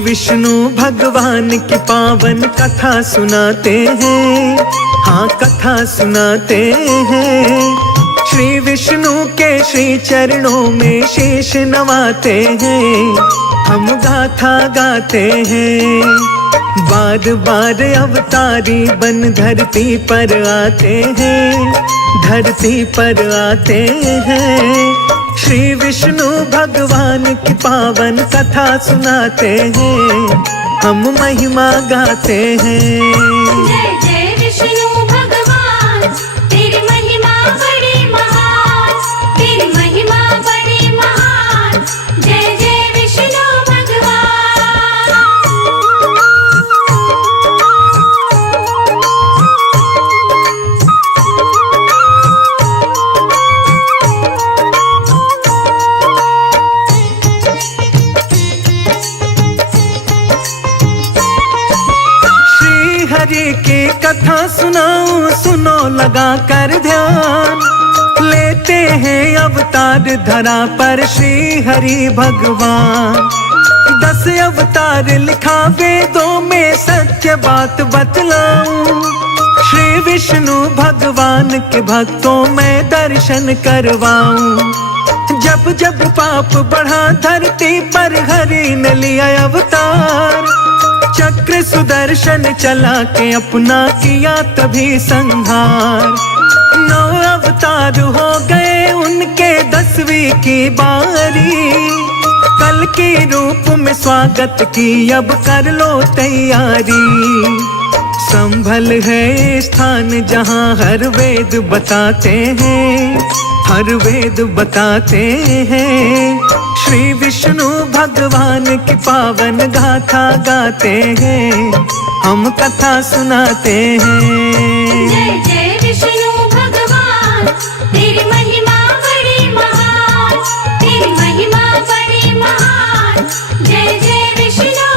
विष्णु भगवान की पावन कथा सुनाते हैं, हाँ कथा सुनाते हैं। श्री विष्णु के श्री चरणों में शीश नवाते हैं, हम गाथा गाते हैं। बार बार अवतारी बन धरती पर आते हैं, धरती पर आते हैं। श्री विष्णु भगवान की पावन कथा सुनाते हैं, हम महिमा गाते हैं। जय जय विष्णु भगवान, तेरी महिमा बड़ी महान, तेरी महिमा बड़ी महान। जय जय विष्णु हरि की कथा सुनाऊं, सुनो लगा कर ध्यान। लेते हैं अवतार धरा पर श्री हरि भगवान। 10 अवतार लिखा वेदों में, सत्य बात बतलाऊं। श्री विष्णु भगवान के भक्तों में दर्शन करवाऊं। जब जब पाप बढ़ा धरती पर हरि ने लिया अवतार। चक्र सुदर्शन चला के अपना किया तभी संहार। 9 अवतार हो गए उनके 10वीं की बारी। कल के रूप में स्वागत की अब कर लो तैयारी। संभल है स्थान जहाँ हर वेद बताते हैं, हर वेद बताते हैं। श्री विष्णु भगवान की पावन गाथा गाते हैं, हम कथा सुनाते हैं। जय जय विष्णु भगवान, तेरी महिमा बड़ी महान, तेरी महिमा बड़ी महान। जय जय विष्णु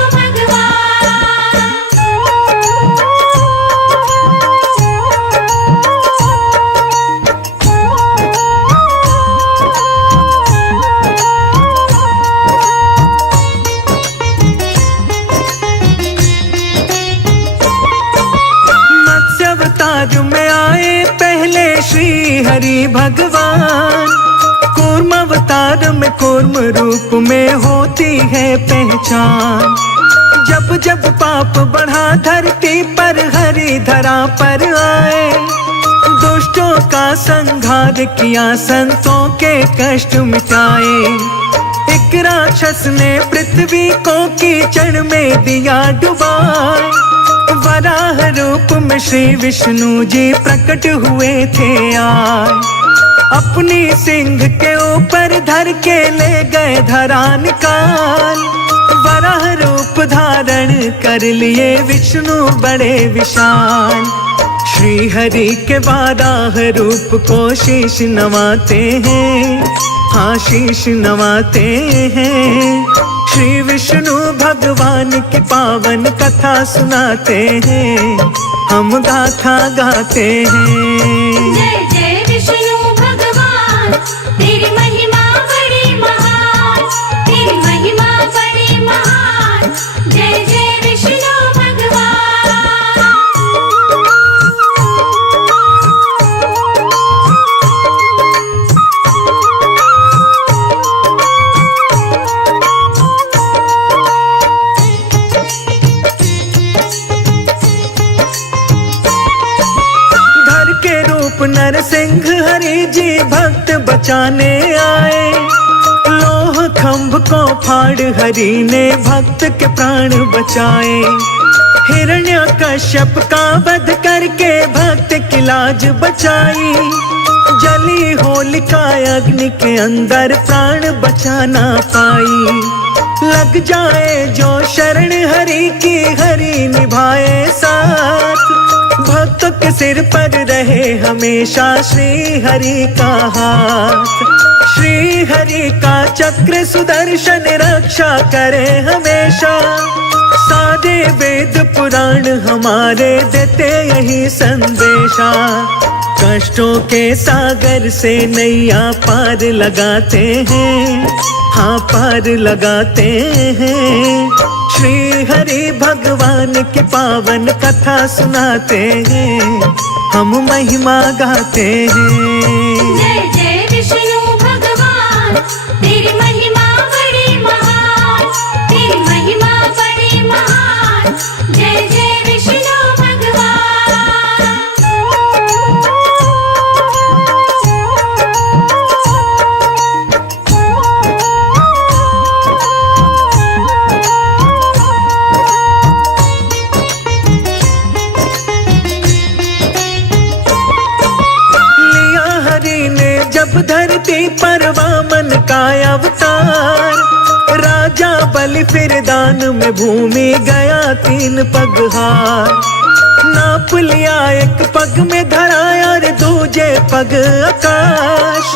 में आए पहले श्री हरि भगवान। कूर्म अवतार में कूर्म रूप में होती है पहचान। जब जब पाप बढ़ा धरती पर हरि धरा पर आए। दुष्टों का संहार किया, संतों के कष्ट मिटाए। एक राक्षस ने पृथ्वी को कीचड़ में दिया डुबाए। वराह रूप में श्री विष्णु जी प्रकट हुए थे आज। अपनी सिंह के ऊपर धर के ले गए धरा निकाल। वराह रूप धारण कर लिए विष्णु बड़े विशाल। श्री हरि के वराह रूप को शीश नवाते हैं, हाँ शीश नवाते हैं। श्री विष्णु भगवान की पावन कथा सुनाते हैं, हम गाथा गाते हैं। जय जय विष्णु भगवान, तेरी महिमा बड़ी महान, तेरी महिमा बड़ी महान। जय जय विष्णु नरसिंह हरि जी भक्त बचाने आए। लोह खंभ को फाड़ हरि ने भक्त के प्राण बचाए। हिरण्यकश्यप का वध करके भक्त की लाज बचाई। जली होलिका अग्नि के अंदर प्राण बचा ना पाई। लग जाए जो शरण हरि की, हरि निभाए साथ। भक्तों के सिर पर रहे हमेशा श्री हरि का हाथ। श्री हरि का चक्र सुदर्शन रक्षा करे हमेशा। सारे वेद पुराण हमारे देते यही संदेशा। कष्टों के सागर से नैया पार लगाते हैं, हाँ पार लगाते हैं। श्री हरि भगवान की पावन कथा सुनाते हैं, हम महिमा गाते हैं। जय जय विष्णु भगवान, तेरी महिमा बड़ी महान, तेरी महिमा बड़ी महान। जय जय विष्णु जब धरती पर वामन का अवतार, राजा बलि फिर दान में भूमि गया 3 पगहार। नाप लिया 1 पग में धरा और दूजे पग आकाश,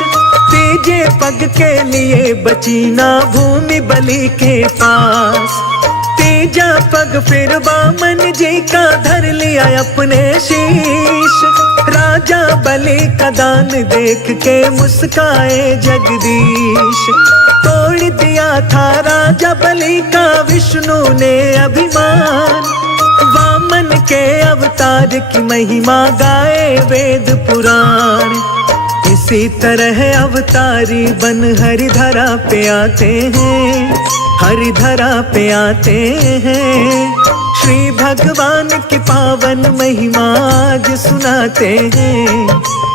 तीजे पग के लिए बची ना भूमि बलि के पास। तीजा पग फिर वामन जी का धर लिया अपने शीश, राजा बलि का दान देख के मुस्काए जगदीश। तोड़ दिया था राजा बलि का विष्णु ने अभिमान, वामन के अवतार की महिमा गाए वेद पुराण। इसी तरह अवतारी बन हरिधरा पे आते हैं, हरिधरा पे आते हैं। श्री भगवान की पावन महिमा आज सुनाते हैं,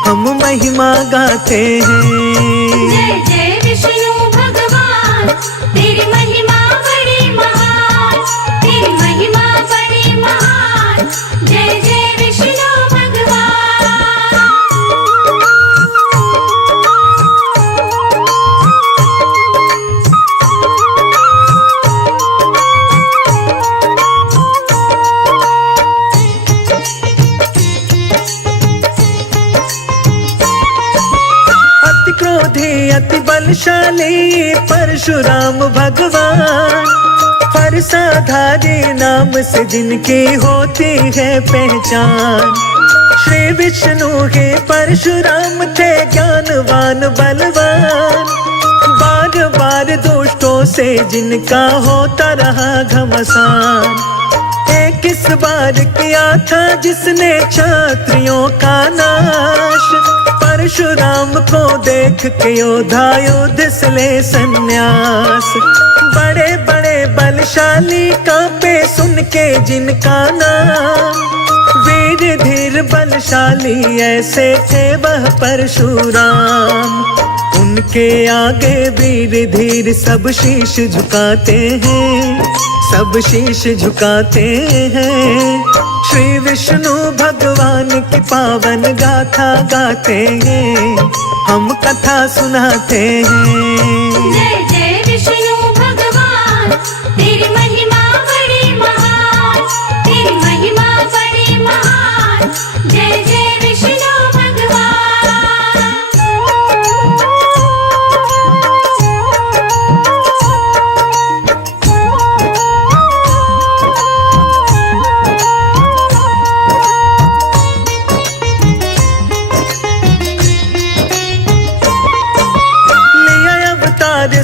हम महिमा गाते हैं। जय जय विष्णु भगवान, तेरी महिमा बड़ी महान, तेरी महिमा बड़ी महान। जय जय विष्णु क्रोधी अति बलशाली परशुराम भगवान, फरसाधारी नाम से जिनकी होती है पहचान। श्री विष्णु के परशुराम थे ज्ञानवान बलवान, बार बार दुष्टों से जिनका होता रहा घमसान। एक इस बार किया था जिसने क्षत्रियों का नाश, परशुराम को देख के योद्धा युद्ध से ले संन्यास। बड़े बड़े बलशाली कांपे सुन के जिनका नाम, वीर धीर बलशाली ऐसे थे वह परशुराम। उनके आगे वीर धीर सब शीश झुकाते हैं, सब शीश झुकाते हैं। श्री विष्णु भगवान की पावन गाथा गाते हैं, हम कथा सुनाते हैं। जय जय विष्णु भगवान, तेरी महिमा बड़ी महान, तेरी महिमा बड़ी महान। जय जय विष्णु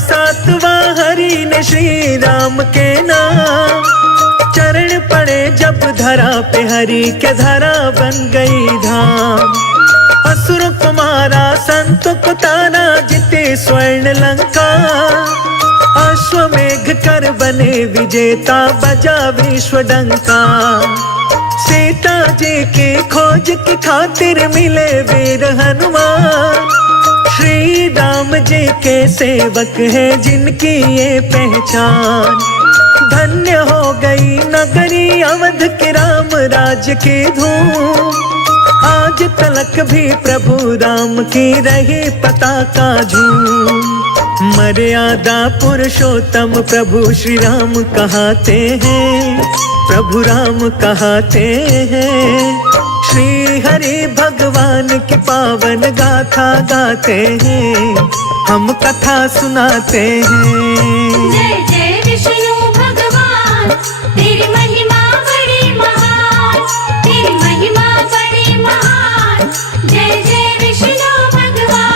सातवां हरि ने श्री राम के नाम, चरण पड़े जब धरा पे हरि के धरा बन गई धाम। असुर को मारा संत को तारा, जीते स्वर्ण लंका। अश्वमेघ कर बने विजेता, बजा विश्व डंका। सीता जी की खोज की खातिर मिले वीर हनुमान, श्री राम जी के सेवक है जिनकी ये पहचान। धन्य हो गई नगरी अवध के राम राज की धूम, आज तलक भी प्रभु राम की रही पताका झूम। मर्यादा पुरुषोत्तम प्रभु श्री राम कहाते हैं, प्रभु राम कहाते हैं। श्री हरि भगवान की पावन गाथा गाते हैं, हम कथा सुनाते हैं। जय जय विष्णु भगवान, तेरी महिमा बड़ी महान, तेरी महिमा बड़ी महान। जय जय विष्णु भगवान।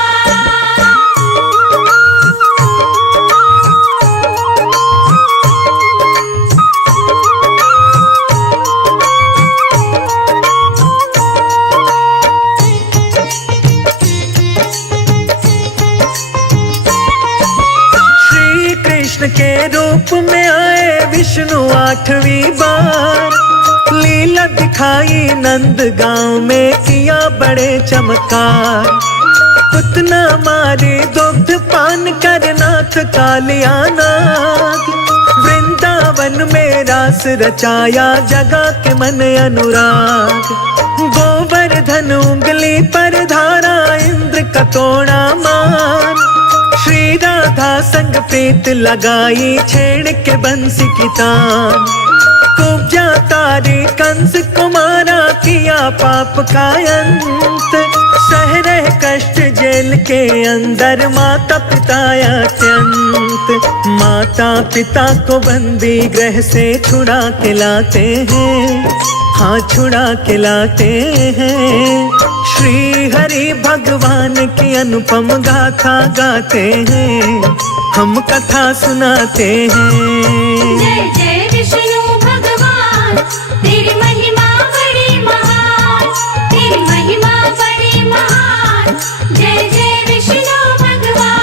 कृष्ण के रूप में आए विष्णु 8वीं बार। लीला दिखाई नंद गांव में किया बड़े चमत्कार। पुतना मारे दुग्ध पान कर नाथ कालिया नाग। वृंदावन में रास रचाया जगा के मन अनुराग। गोवर्धन उंगली पर धारा इंद्र का तोड़ा मान। श्री राधा संग प्रीत लगाई छेड़ के बंसी की तान। कुब्जा तारे कंस कुमारा किया पाप का अंत। सह रहे कष्ट जेल के अंदर माता पिता अत्यंत। माता पिता को बंदी गृह से छुड़ा के लाते हैं, हाँ छुड़ा के लाते हैं। श्री हरि भगवान की अनुपम गाथा गाते हैं, हम कथा सुनाते हैं। जय जय विष्णु भगवान, तेरी महिमा बड़ी महान, तेरी महिमा बड़ी महान। जय जय विष्णु भगवान।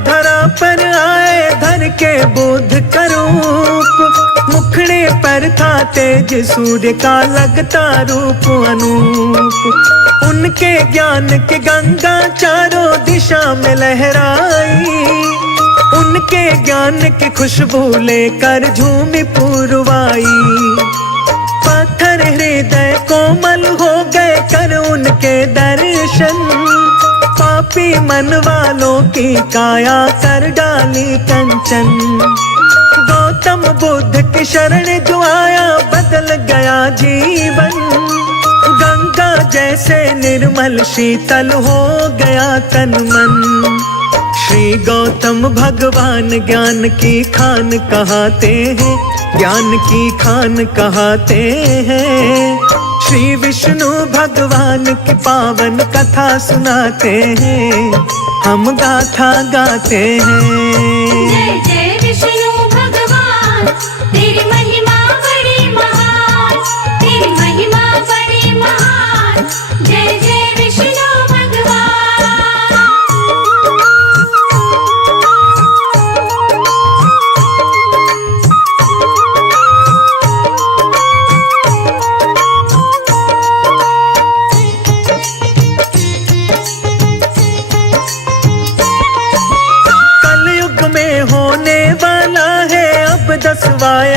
धरा पर आए धर के बोध करूप। मुखड़े पर था तेज सूर्य का लगता रूप अनूप। उनके ज्ञान के गंगा चारों दिशा में लहराई। उनके ज्ञान की खुशबू लेकर झूमी पूर्वाई। पत्थर हृदय कोमल हो गए कर उनके दर्शन। पापी मन वालों की काया कर डाली कंचन। गौतम बुद्ध की शरण जो आया बदल गया जीवन। गंगा जैसे निर्मल शीतल हो गया तन मन। श्री गौतम भगवान ज्ञान की खान कहाते हैं, ज्ञान की खान कहाते हैं। श्री विष्णु भगवान की पावन कथा सुनाते हैं, हम गाथा गाते हैं। जय जय विष्णु भगवान, तेरी महिमा बड़ी महान, तेरी महिमा बड़ी महान। जय जय विष्णु भगवान।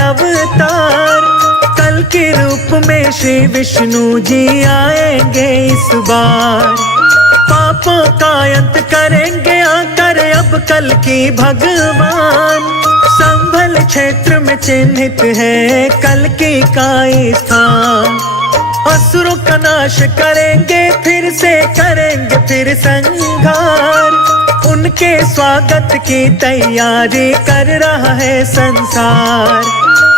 अवतार कल के रूप में श्री विष्णु जी आएंगे इस बार। पापों का अंत करेंगे आकर अब कल की भगवान। संभल क्षेत्र में चिन्हित है कल की का स्थान। असुरों का नाश करेंगे फिर से करेंगे फिर संहार। उनके स्वागत की तैयारी कर रहा है संसार।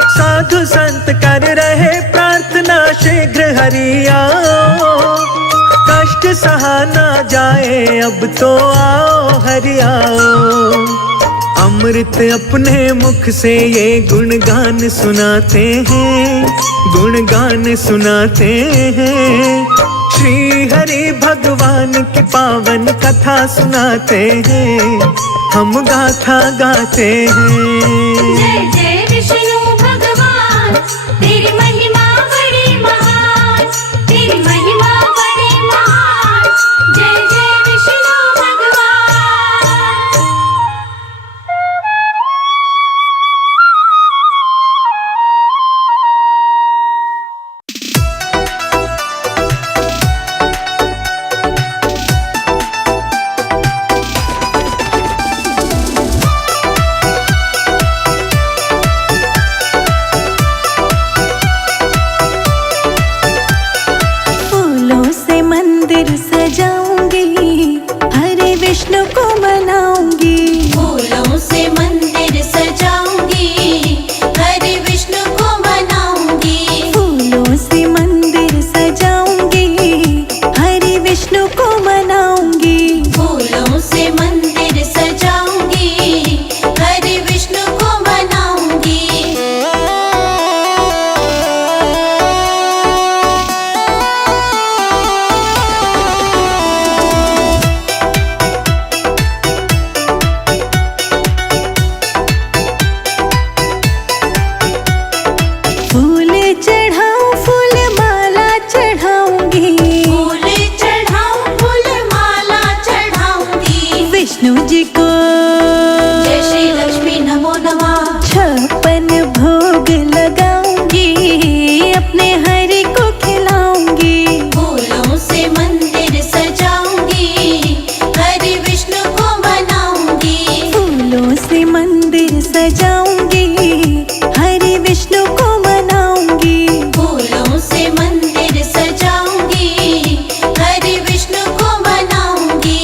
साधु संत कर रहे प्रार्थना शीघ्र हरि आओ। कष्ट सहा ना जाए अब तो आओ हरि आओ। अमृत अपने मुख से ये गुणगान सुनाते हैं, गुणगान सुनाते हैं। श्री हरि भगवान की पावन कथा सुनाते हैं, हम गाथा गाते हैं। जय जय विष्णु भगवान, तेरी महिमा बड़ी महान, तेरी महिमा बड़ी महान। जय जय विष्णु भगवान। विष्णु जी को जय श्री लक्ष्मी नमो नमः। 56 भोग लगाऊंगी, अपने हरि को खिलाऊंगी। फूलों से मंदिर सजाऊंगी, हरि विष्णु को मनाऊंगी। फूलों से मंदिर सजाऊंगी, हरि विष्णु को मनाऊंगी। फूलों से मंदिर सजाऊंगी, हरि विष्णु को मनाऊंगी।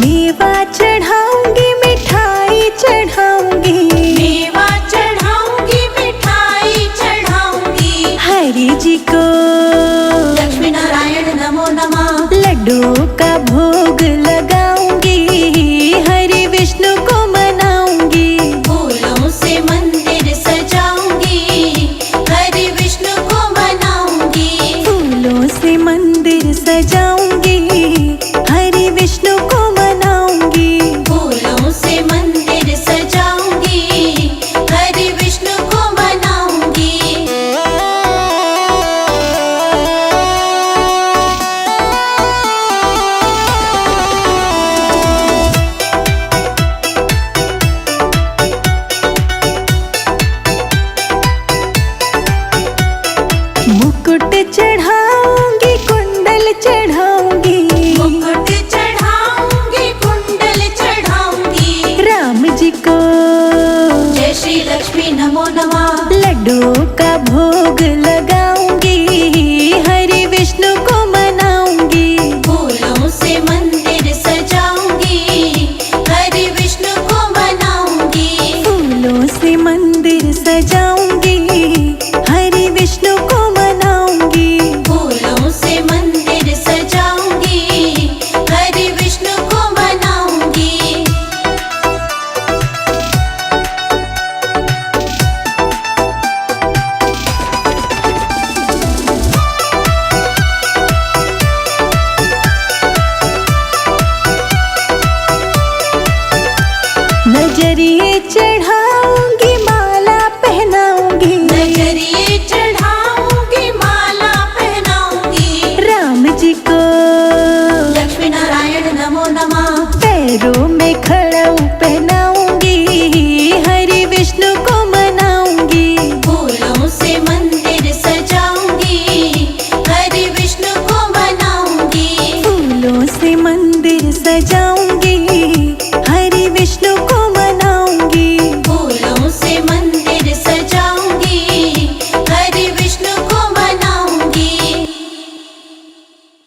मेवा चढ़ाऊंगी, मिठाई चढ़ाऊंगी। मेवा चढ़ाऊंगी, मिठाई चढ़ाऊंगी। हरि जी को लक्ष्मी नारायण नमो नमः। लड्डू का भोग लगाऊंगी, हरि विष्णु को मनाऊंगी। फूलों से मंदिर सजाऊंगी, हरि विष्णु को मनाऊंगी। फूलों से मंदिर सजाऊंगी, हरि विष्णु को मनाऊंगी। फूलों से मंदिर सजाऊंगी, हरि विष्णु को मनाऊंगी। मुकुट चढ़ाऊंगी, कुंडल चढ़ाऊंगी। मुकुट चढ़ाऊंगी, कुंडल चढ़ाऊंगी। राम जी को जय श्री लक्ष्मी नमो नमः। लड्डू का भोग लगाऊंगी, हरि विष्णु को मनाऊंगी। फूलों से मंदिर सजाऊंगी, हरि विष्णु को मनाऊंगी। फूलों से मंदिर सजाऊंगी, हरि विष्णु को मनाऊंगी। फूलों से मंदिर सजाऊंगी, हरि विष्णु को मनाऊंगी। नजरिए चढ़ाऊंगी, माला पहनाऊंगी। नजरिए चढ़ाऊंगी, माला पहनाऊंगी। राम जी को लक्ष्मी नारायण नमो नमः। पैरों में खड़ाऊ पहनाऊंगी, हरि विष्णु को मनाऊंगी। फूलों से मंदिर सजाऊंगी, हरि विष्णु को मनाऊंगी। फूलों से मंदिर सजाऊंगी,